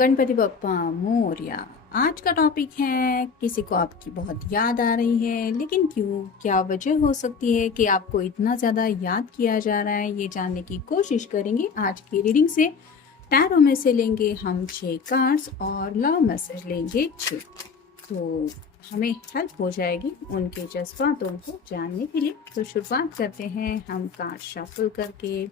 गणपति बप्पा मोरया। आज का टॉपिक है किसी को आपकी बहुत याद आ रही है, लेकिन क्यों, क्या वजह हो सकती है कि आपको इतना ज़्यादा याद किया जा रहा है, ये जानने की कोशिश करेंगे आज की रीडिंग से। टैरो में से लेंगे हम 6 कार्ड्स और लव मैसेज लेंगे 6, तो हमें हेल्प हो जाएगी उनके जज्बातों को जानने के लिए। तो शुरुआत करते हैं हम कार्ड शफल करके।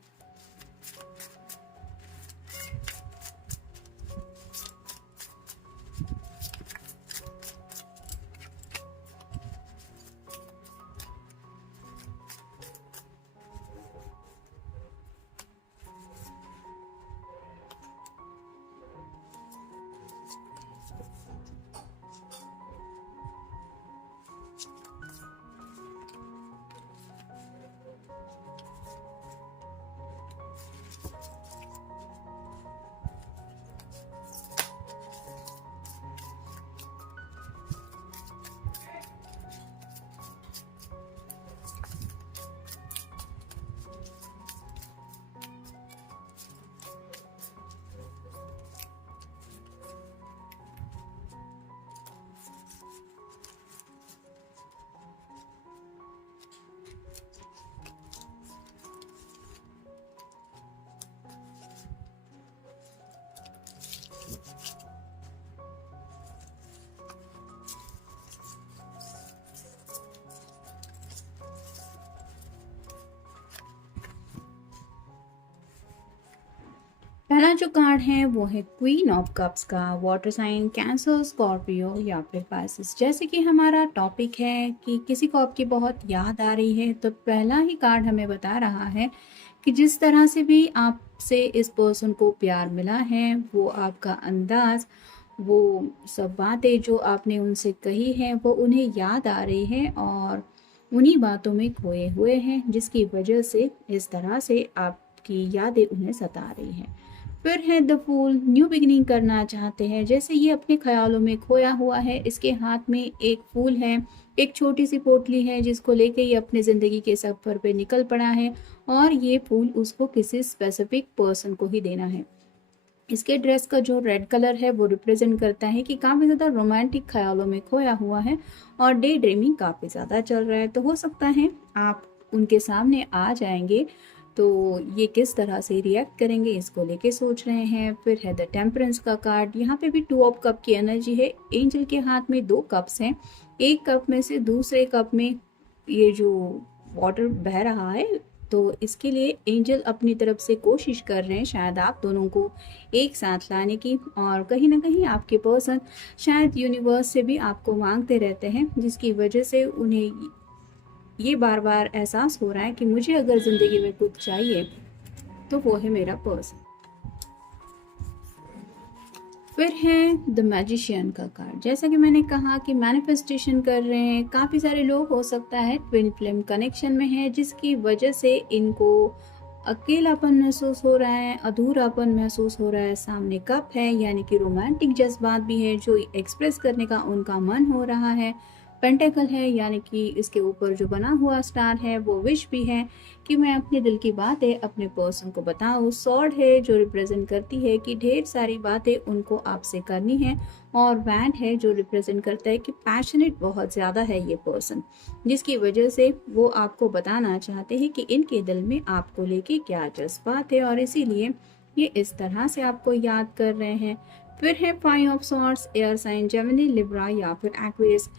पहला जो कार्ड है वो है क्वीन ऑफ कप्स का। वाटर साइन कैंसर, स्कॉर्पियो या फिर पाइसेस। जैसे कि हमारा टॉपिक है कि किसी को आपकी बहुत याद आ रही है, तो पहला ही कार्ड हमें बता रहा है कि जिस तरह से भी आपसे इस पर्सन को प्यार मिला है, वो आपका अंदाज, वो सब बातें जो आपने उनसे कही हैं, वो उन्हें याद आ रही है और उन्हीं बातों में खोए हुए हैं, जिसकी वजह से इस तरह से आपकी यादें उन्हें सता रही हैं। फिर है द फूल, न्यू बिगिनिंग करना चाहते हैं। जैसे ये अपने ख्यालों में खोया हुआ है, इसके हाथ में एक फूल है, एक छोटी सी पोटली है जिसको लेके ये अपने ज़िंदगी के सफ़र पे निकल पड़ा है और ये फूल उसको किसी स्पेसिफिक पर्सन को ही देना है। इसके ड्रेस का जो रेड कलर है वो रिप्रेजेंट करता है कि काफ़ी ज़्यादा रोमांटिक ख्यालों में खोया हुआ है और डे ड्रीमिंग काफ़ी ज़्यादा चल रहा है। तो हो सकता है आप उनके सामने आ जाएंगे, तो ये किस तरह से रिएक्ट करेंगे इसको लेके सोच रहे हैं। फिर है द टेम्परेंस का कार्ड। यहाँ पे भी 2 ऑफ कप की एनर्जी है। एंजल के हाथ में 2 कप्स हैं, एक कप में से दूसरे कप में ये जो वाटर बह रहा है, तो इसके लिए एंजल अपनी तरफ से कोशिश कर रहे हैं शायद आप दोनों को एक साथ लाने की, और कहीं ना कहीं आपके पर्सन शायद यूनिवर्स से भी आपको मांगते रहते हैं, जिसकी वजह से उन्हें ये बार बार एहसास हो रहा है कि मुझे अगर ज़िंदगी में कुछ चाहिए तो वो है मेरा पर्सन। फिर है द मैजिशियन का कार्ड। जैसा कि मैंने कहा कि मैनिफेस्टेशन कर रहे हैं, काफ़ी सारे लोग हो सकता है ट्विन फ्लेम कनेक्शन में है, जिसकी वजह से इनको अकेलापन महसूस हो रहा है, अधूरापन महसूस हो रहा है। सामने कप है यानी कि रोमांटिक जज्बात भी है जो एक्सप्रेस करने का उनका मन हो रहा है। पेंटेकल है यानी कि इसके ऊपर जो बना हुआ स्टार है वो विश भी है कि मैं अपने दिल की बातें अपने पर्सन को बताऊं। सॉर्ड है जो रिप्रेजेंट करती है कि ढेर सारी बातें उनको आपसे करनी है, और वैंड है जो रिप्रेजेंट करता है कि पैशनेट बहुत ज़्यादा है ये पर्सन, जिसकी वजह से वो आपको बताना चाहते हैं कि इनके दिल में आपको लेके क्या जज्बात है और इसीलिए ये इस तरह से आपको याद कर रहे हैं। फिर है 5 of swords, air sign Gemini, Libra या फिर एक्वेरियस।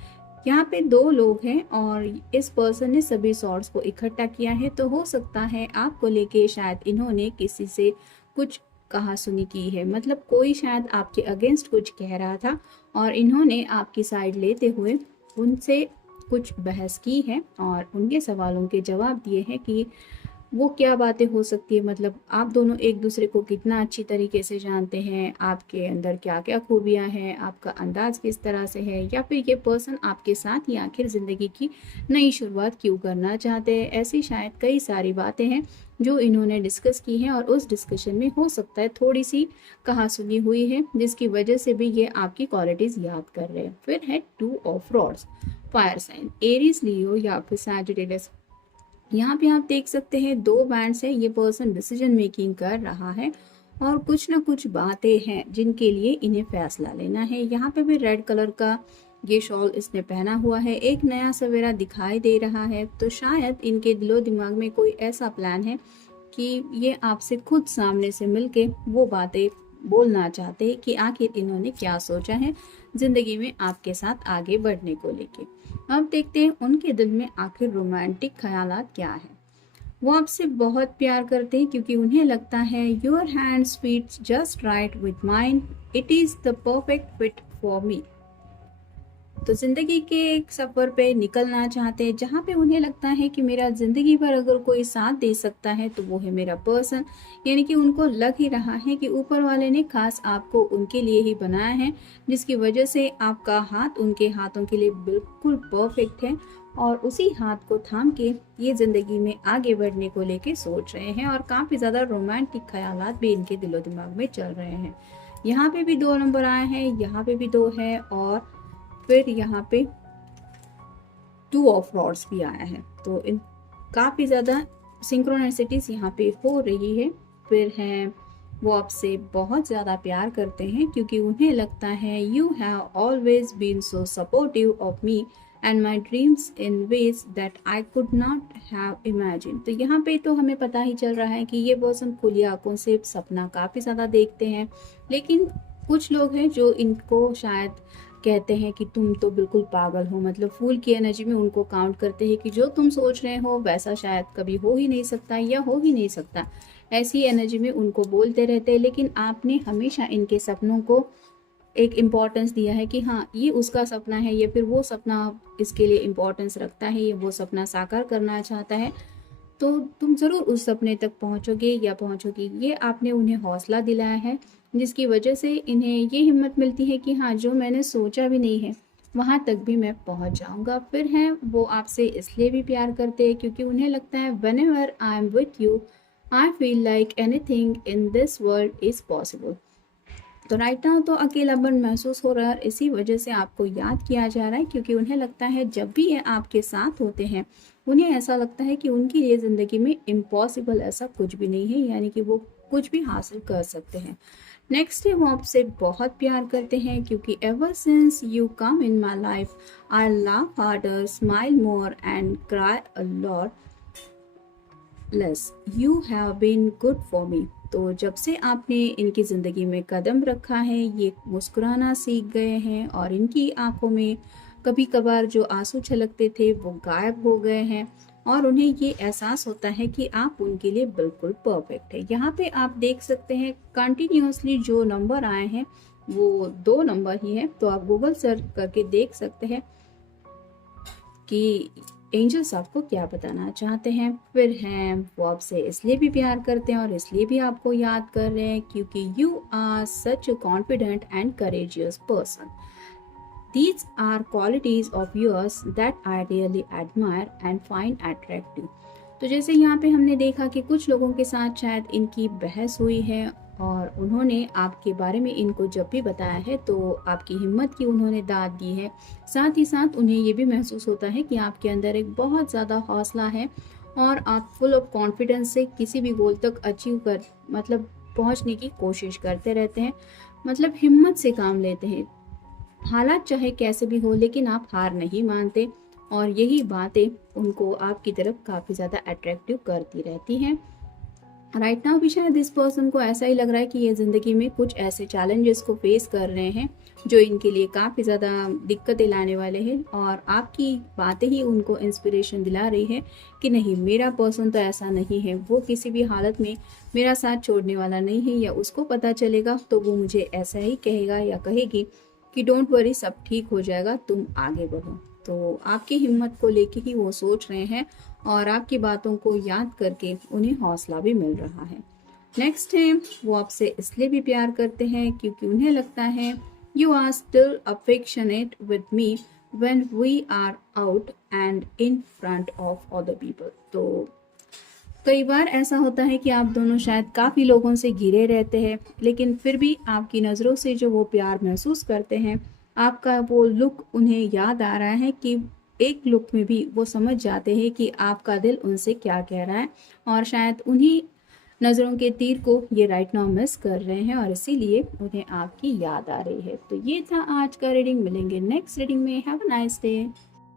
यहाँ पे 2 लोग हैं और इस पर्सन ने सभी सॉर्ड्स को इकट्ठा किया है, तो हो सकता है आपको लेके शायद इन्होंने किसी से कुछ कहा सुनी की है, मतलब कोई शायद आपके अगेंस्ट कुछ कह रहा था और इन्होंने आपकी साइड लेते हुए उनसे कुछ बहस की है और उनके सवालों के जवाब दिए हैं कि वो क्या बातें हो सकती है, मतलब आप दोनों एक दूसरे को कितना अच्छी तरीके से जानते हैं, आपके अंदर क्या क्या खूबियां हैं, आपका अंदाज किस तरह से है, या फिर ये पर्सन आपके साथ ही आखिर ज़िंदगी की नई शुरुआत क्यों करना चाहते हैं। ऐसी शायद कई सारी बातें हैं जो इन्होंने डिस्कस की हैं और उस डिस्कशन में हो सकता है थोड़ी सी कहा सुनी हुई है, जिसकी वजह से भी ये आपकी क्वालिटीज़ याद कर रहे हैं। फिर है 2 of rods, fire sign, Aries, Leo या फिर सैजिटेरियस। यहाँ पे आप देख सकते हैं 2 बैंड्स है, ये पर्सन डिसीजन मेकिंग कर रहा है और कुछ ना कुछ बातें हैं जिनके लिए इन्हें फैसला लेना है। यहाँ पे भी रेड कलर का ये शॉल इसने पहना हुआ है, एक नया सवेरा दिखाई दे रहा है। तो शायद इनके दिलो दिमाग में कोई ऐसा प्लान है कि ये आपसे खुद सामने से मिलके वो बातें बोलना चाहते हैं कि आखिर इन्होंने क्या सोचा है जिंदगी में आपके साथ आगे बढ़ने को लेके। अब देखते हैं उनके दिल में आखिर रोमांटिक ख्यालात क्या है। वो आपसे बहुत प्यार करते हैं क्योंकि उन्हें लगता है your hands fits just right with mind, it is the perfect fit for me. तो जिंदगी के एक सफर पे निकलना चाहते हैं जहाँ पे उन्हें लगता है कि मेरा जिंदगी भर अगर कोई साथ दे सकता है तो वो है मेरा पर्सन। यानी कि उनको लग ही रहा है कि ऊपर वाले ने खास आपको उनके लिए ही बनाया है, जिसकी वजह से आपका हाथ उनके हाथों के लिए बिल्कुल परफेक्ट है। और उसी हाथ को थाम के ये जिंदगी में आगे बढ़ने को लेके सोच रहे हैं और काफी ज्यादा रोमांटिक ख्यालात भी इनके दिलो दिमाग में चल रहे हैं। यहाँ पे भी 2 नंबर आए हैं, यहाँ पे भी 2 है, और फिर यहाँ पे 2 ऑफ रॉड्स भी आया है। तो इन काफ़ी ज़्यादा सिंक्रोनाइसिटीज यहाँ पे हो रही है। फिर हैं वो आपसे बहुत ज़्यादा प्यार करते हैं क्योंकि उन्हें लगता है you have always been so supportive of me and my dreams in ways that I could not have imagine. तो यहाँ पे तो हमें पता ही चल रहा है कि ये पर्सन खुली आंखों से सपना काफ़ी ज़्यादा देखते हैं, लेकिन कुछ लोग हैं जो इनको शायद कहते हैं कि तुम तो बिल्कुल पागल हो। मतलब फूल की एनर्जी में उनको काउंट करते हैं कि जो तुम सोच रहे हो वैसा शायद कभी हो ही नहीं सकता या हो ही नहीं सकता। ऐसी एनर्जी में उनको बोलते रहते हैं, लेकिन आपने हमेशा इनके सपनों को एक इम्पॉर्टेंस दिया है कि हाँ ये उसका सपना है या फिर वो सपना इसके लिए इम्पोर्टेंस रखता है, ये वो सपना साकार करना चाहता है, तो तुम ज़रूर उस सपने तक पहुँचोगे या पहुँचोगी। ये आपने उन्हें हौसला दिलाया है, जिसकी वजह से इन्हें ये हिम्मत मिलती है कि हाँ जो मैंने सोचा भी नहीं है वहाँ तक भी मैं पहुँच जाऊँगा। फिर हैं वो आपसे इसलिए भी प्यार करते हैं क्योंकि उन्हें लगता है whenever I am with you I feel like anything in this world is possible. तो राइट नाउ तो अकेलापन महसूस हो रहा है, इसी वजह से आपको याद किया जा रहा है क्योंकि उन्हें लगता है जब भी ये आपके साथ होते हैं उन्हें ऐसा लगता है कि उनकी ये ज़िंदगी में इम्पॉसिबल ऐसा कुछ भी नहीं है, यानी कि वो कुछ भी हासिल कर सकते हैं। नेक्स्ट है वो आपसे बहुत प्यार करते हैं क्योंकि ever since you come in my life I laugh harder, smile more and cry a lot less, you have been good for me. तो जब से आपने इनकी ज़िंदगी में कदम रखा है ये मुस्कुराना सीख गए हैं और इनकी आंखों में कभी कभार जो आंसू छलकते थे वो गायब हो गए हैं और उन्हें ये एहसास होता है कि आप उनके लिए बिल्कुल परफेक्ट है। यहाँ पे आप देख सकते हैं कंटिन्यूसली जो नंबर आए हैं वो 2 नंबर ही है, तो आप गूगल सर्च करके देख सकते हैं कि एंजल्स आपको क्या बताना चाहते हैं। फिर हैं वो आपसे इसलिए भी प्यार करते हैं और इसलिए भी आपको याद कर रहे हैं क्योंकि you are such a confident and courageous person, these are qualities of yours that I really admire and find attractive। तो जैसे यहाँ पे हमने देखा कि कुछ लोगों के साथ शायद इनकी बहस हुई है और उन्होंने आपके बारे में इनको जब भी बताया है तो आपकी हिम्मत की उन्होंने दाद दी है। साथ ही साथ उन्हें ये भी महसूस होता है कि आपके अंदर एक बहुत ज़्यादा हौसला है और आप फुल ऑफ कॉन्फिडेंस से किसी भी गोल तक अचीव कर मतलब पहुँचने की कोशिश करते रहते हैं, मतलब हिम्मत से काम लेते हैं। हालात चाहे कैसे भी हो लेकिन आप हार नहीं मानते और यही बातें उनको आपकी तरफ काफ़ी ज़्यादा अट्रैक्टिव करती रहती हैं। राइट नाउ भी शायद इस पर्सन को ऐसा ही लग रहा है कि ये ज़िंदगी में कुछ ऐसे चैलेंजेस को फेस कर रहे हैं जो इनके लिए काफ़ी ज़्यादा दिक्कतें लाने वाले हैं और आपकी बातें ही उनको इंस्पिरेशन दिला रही है कि नहीं मेरा पर्सन तो ऐसा नहीं है, वो किसी भी हालत में मेरा साथ छोड़ने वाला नहीं है, या उसको पता चलेगा तो वो मुझे ऐसा ही कहेगा या कहेगी कि डोंट वरी सब ठीक हो जाएगा, तुम आगे बढ़ो। तो आपकी हिम्मत को लेके ही वो सोच रहे हैं और आपकी बातों को याद करके उन्हें हौसला भी मिल रहा है। नेक्स्ट है वो आपसे इसलिए भी प्यार करते हैं क्योंकि उन्हें लगता है you are still affectionate with me when we are out and in front of other people. तो कई बार ऐसा होता है कि आप दोनों शायद काफ़ी लोगों से घिरे रहते हैं लेकिन फिर भी आपकी नज़रों से जो वो प्यार महसूस करते हैं, आपका वो लुक उन्हें याद आ रहा है कि एक लुक में भी वो समझ जाते हैं कि आपका दिल उनसे क्या कह रहा है और शायद उन्हीं नज़रों के तीर को ये राइट नाउ मिस कर रहे हैं और इसीलिए उन्हें आपकी याद आ रही है। तो ये था आज का रीडिंग। मिलेंगे नेक्स्ट रीडिंग में। Have a nice day.